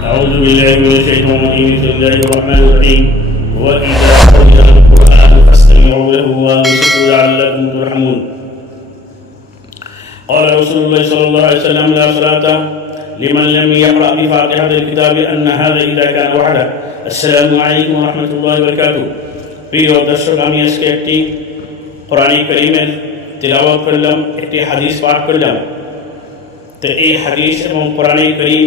أعوذ بالله من الشيطان الرجيم بسم الله الرحمن الرحيم وإذا قرئ القرآن فاستمعوا له وأنصتوا لعلكم ترحمون قال رسول الله صلى الله عليه وسلم لا صلاة لمن لم يقرأ بفاتحة الكتاب أن هذا إذا كان وحده السلام عليكم ورحمة الله وبركاته প্রিয় দর্শক আমি আজকে একটি কোরআন কারীমের তিলাওয়াত করলাম একটি হাদিস পাঠ করলাম তো এই হাদিস এবং কোরআন কারীম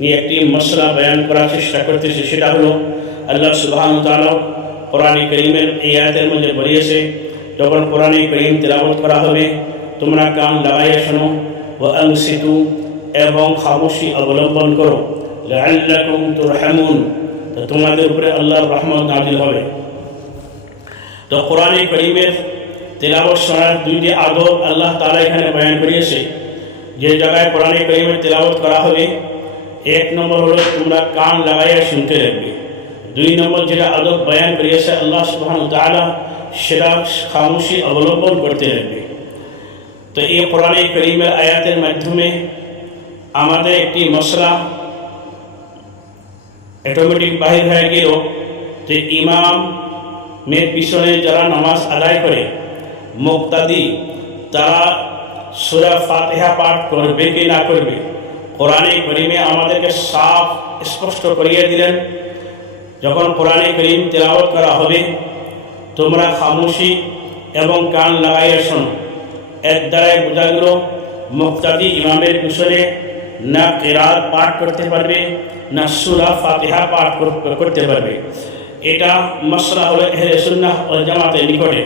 নিয়ে একটি মশলা বয়ান করার চেষ্টা করতেছি সেটা হলো আল্লাহ সুবহানাহু ওয়া তাআলা কোরআন কারীমের এই আয়াতের মধ্যে বলেছে যখন কোরআন কারীম তিলাওয়াত করা হবে তোমরা কান লাগাইয়া শোনো ওয়া আনসিতু এবং খামোশি অবলম্বন করো লাআল্লাকুম তুরহামুন তো তোমাদের উপরে আল্লাহর রহমত নাযিল হবে। তো কোরআন কারীমের তিলাওয়াত শোনার দুইটি আদব আল্লাহ তাআলা এখানে বয়ান করেছে। যে জায়গায় কোরআন কারীমের তিলাওয়াত করা হবে এক নম্বর হলো তোমরা কান লাগাইয়া শুনতে লাগবে, দুই নম্বর যেটা আদব বয়ান করেছে আল্লাহ সুবহানাহু ওয়া তাআলা সেটা খামোশি অবলম্বন করতে লাগবে। তো এই কোরআন কারীমের আয়াতের মাধ্যমে আমাদের একটি মশলা অটোমেটিক বাহির হয়ে গেল যে ইমামের পিছনে যারা নামাজ আদায় করে মুক্তাদি তারা সূরা ফাতিহা পাঠ করবে কি না করবে। কোরআন কারীমে আমাদেরকে সাফ স্পষ্ট করিয়ে দিলেন যখন কোরআন কারীম তেলাওয়াত করা হবে তোমরা খামোশি এবং কান লাগাইয়া শোনো। এর দ্বারাই বোঝা গেল মুক্তাদি ইমামের পিছনে না কিরাত পাঠ করতে পারবে না সূরা ফাতিহা পাঠ করতে পারবে। এটা মশলা হলো আহলে সুন্নাহ ওয়াল জামাতের নিকটে।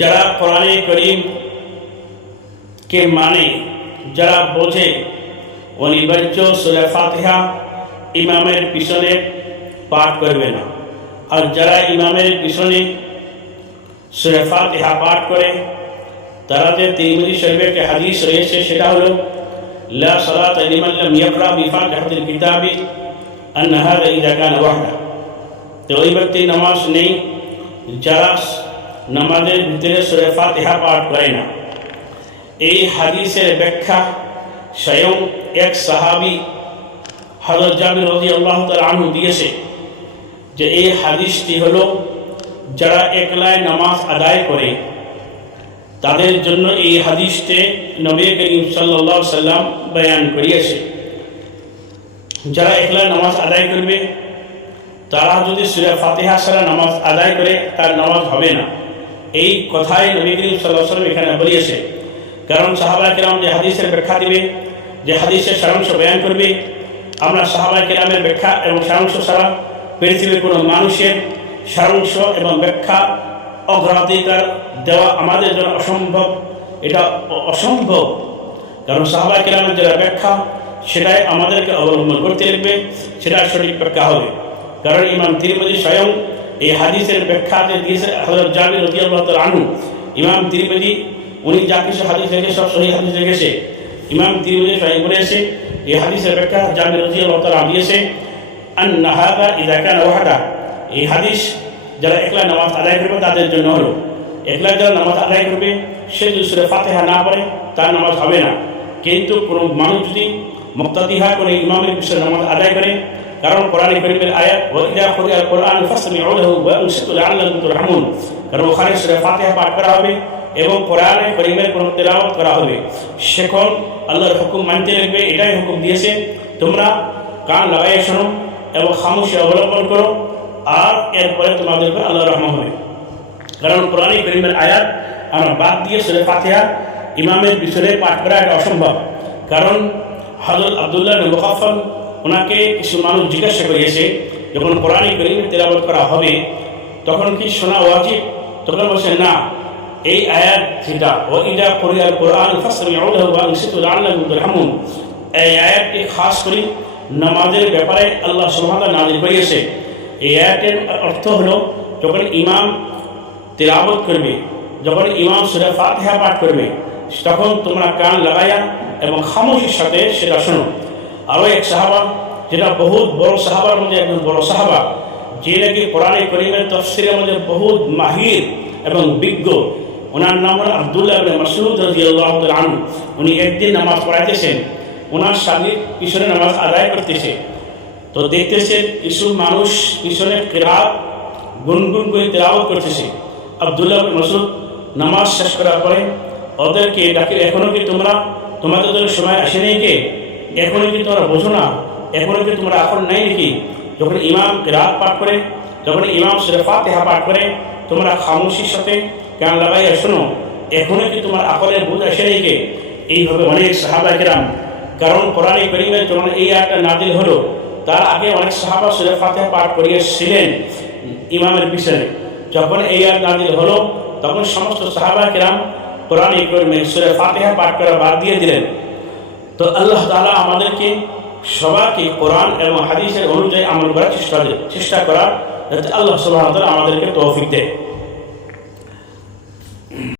যারা কোরআন কারীম কে মানে যারা বোঝে অনিবার্য সূরা ফাতিহা ইমামের পিছনে পাঠ করবে না, আর যারা ইমামের পিছনে সূরা ফাতিহা পাঠ করে তারা যে তিরমিজি শরীফে একটা হাদিস রয়েছে সেটা হলো লা সালাতা লিমান লাম ইয়াকরা বিফাতিহাতিল কিতাবি আন হাযা ইযা কানা ওয়াহদা। তো ওই ব্যক্তি নামাজ নেই যারা নামাজের ভিতরে সূরা ফাতিহা পাঠ করে না। এই হাদিসের ব্যাখ্যা স্বয়ং এক সাহাবী হযরত জাবির রাদিয়াল্লাহু তাআলা আনহু দিয়েছে যে এই হাদিসটি হলো যারা একলাই নামাজ আদায় করে তাদের জন্য এই হাদিসটি নবী করিম সাল্লাল্লাহু আলাইহি সাল্লাম বয়ান করিয়েছে। যারা একলাই নামাজ আদায় করবে তারা যদি সূরা ফাতিহা ছাড়া নামাজ আদায় করে তার নামাজ হবে না, এই কথাই নবী করিম সাল্লাল্লাহু আলাইহি সাল্লাম এখানে বলেছে। কারণ সাহাবা কিরাম যে হাদিসের ব্যাখ্যা দিবে যে হাদিসের সারাংশ বয়ান করবে আমরা সাহাবা কিরামের ব্যাখ্যা এবং সারাংশ ছাড়া পৃথিবীর কোনো মানুষের সারাংশ এবং ব্যাখ্যা অগ্রাধিকার দেওয়া আমাদের জন্য অসম্ভব, এটা অসম্ভব। কারণ সাহাবা কিরামের যারা ব্যাখ্যা সেটাই আমাদেরকে অবলম্বন করতে লাগবে, সেটা সঠিক ব্যাখ্যা হবে। কারণ ইমাম তিরমিজি স্বয়ং এই হাদিসের ব্যাখ্যা যে দিয়েছে হযরত জাবির রাদিয়াল্লাহু তাআলা আনহু, ইমাম তিরমিজি উনি যা কিছু হাদিস লিখেছে সব সহিহ হাদিস লিখেছে। ইমাম তিরমিজি স্বয়ং বলেছে এই হাদিসের ব্যাখ্যা জাবির রাদিয়াল্লাহু তাআলা দিয়েছে আন হাযা ইযা কানা ওয়াহদা। এই হাদিস যারা একলা নামাজ আদায় করবে তাদের জন্য হলো, একলা যারা নামাজ আদায় করবে সে যদি সূরা ফাতিহা না পড়ে তার নামাজ হবে না। কিন্তু কোনো মানুষ যদি মুক্তাদি হয় করে ইমামের পিছনে নামাজ আদায় করে, কারণ কোরআন কারীমের আয়াত ওয়া ইযা কুরিআল কুরআন ফাসমিউ লাহু ওয়া আনসিতু লাআল্লাকুম তুরহামুন, কারণ ওখানে সূরা ফাতিহা পাঠ করা হবে এবং কোরআন কারীমের কোন তেলাওয়াত করা হবে সেখন আল্লাহর হুকুম মানতে লাগবে। এটাই হুকুম দিয়েছে তোমরা কান লাগাইয়া শোনো এবং খামোশি অবলম্বন করো, আর এরপরে তোমাদের উপর আল্লাহর রহমত হবে। কারণ কোরআন কারীমের আয়াত আমরা বাদ দিয়ে সূরা ফাতিহা ইমামের পিছনে পাঠ করা এটা অসম্ভব। কারণ হযরত আব্দুল্লাহ ইবনে মুগাফফাল ওনাকে কিছু মানুষ জিজ্ঞাসা করেছে যখন কোরআন কারীমের তেলাওয়াত করা হবে তখন কি শোনা ওয়াজিব? তখন বলছে না, এই আয়াত যেটা ওয়া ইযা কুরিআল কুরআন ফাসমিউ লাহু ওয়া আনসিতু লাআল্লাকুম তুরহামুন, এই আয়াতটি খাস করে নামাজের ব্যাপারে আল্লাহ সুবহানাহু ওয়া তাআলা নাযিল করেছে। এই আয়াতের অর্থ হলো যখন ইমাম তেলাওয়াত করবে, যখন ইমাম সূরা ফাতিহা পাঠ করবে তখন তোমরা কান লাগাইয়া এবং খামোশির সাথে সেটা শোনো। আরও এক সাহাবা যেটা বহুত বড় সাহাবার মধ্যে একজন বড় সাহাবা যে নাকি কোরআন কারীমের তাফসীরের মধ্যে বহুত মাহির এবং বিজ্ঞ, ওনার নাম হল আব্দুল্লাহ ইবনে মাসউদ রাদিয়াল্লাহু তাআলা আনহু। উনি একদিন নামাজ পড়াইতেছেন, ওনার স্বামীর পিছনে নামাজ আদায় করতেছে, তো দেখতেছে কিছু মানুষ পিছনে কিরাত গুনগুন করে তেলাওয়াত করতেছে। আব্দুল্লাহ বিন মাসউদ নামাজ শেষ করার পরে ওদেরকে ডাকে, এখনো কি তোমাদের জন্য সময় আসেনি কে? এখনো কি তোমরা বোঝো না? এখনো কি তোমরা আকল নাই নাকি? যখন ইমাম কিরাত পাঠ করে, যখন ইমাম সূরা ফাতিহা পাঠ করে, তোমরা খামোশির সাথে কান লাগাইয়া শোনো, এখনো কি তোমার আকলের বুঝ আসেনি কে? এইভাবে অনেক সাহাবা কেরাম, কারণ কোরআনে কারীমে যখন এই আয়াতটা নাযিল হলো, তার আগে অনেক সাহাবা সূরা ফাতিহা পাঠ করিয়েছিলেন ইমামের পিছনে। যখন এই আয়াত নাযিল হলো, তখন সমস্ত সাহাবা কেরাম কোরআনে কারীমে সূরা ফাতিহা পাঠ করা বাদ দিয়ে দিলেন। তো আল্লাহ তাআলা আমাদেরকে সবাইকে কোরআন এবং হাদিসের অনুযায়ী আমল করার চেষ্টা করার, যাতে আল্লাহ সুবহানাহু ওয়া তাআলা আমাদেরকে তৌফিক দেয়।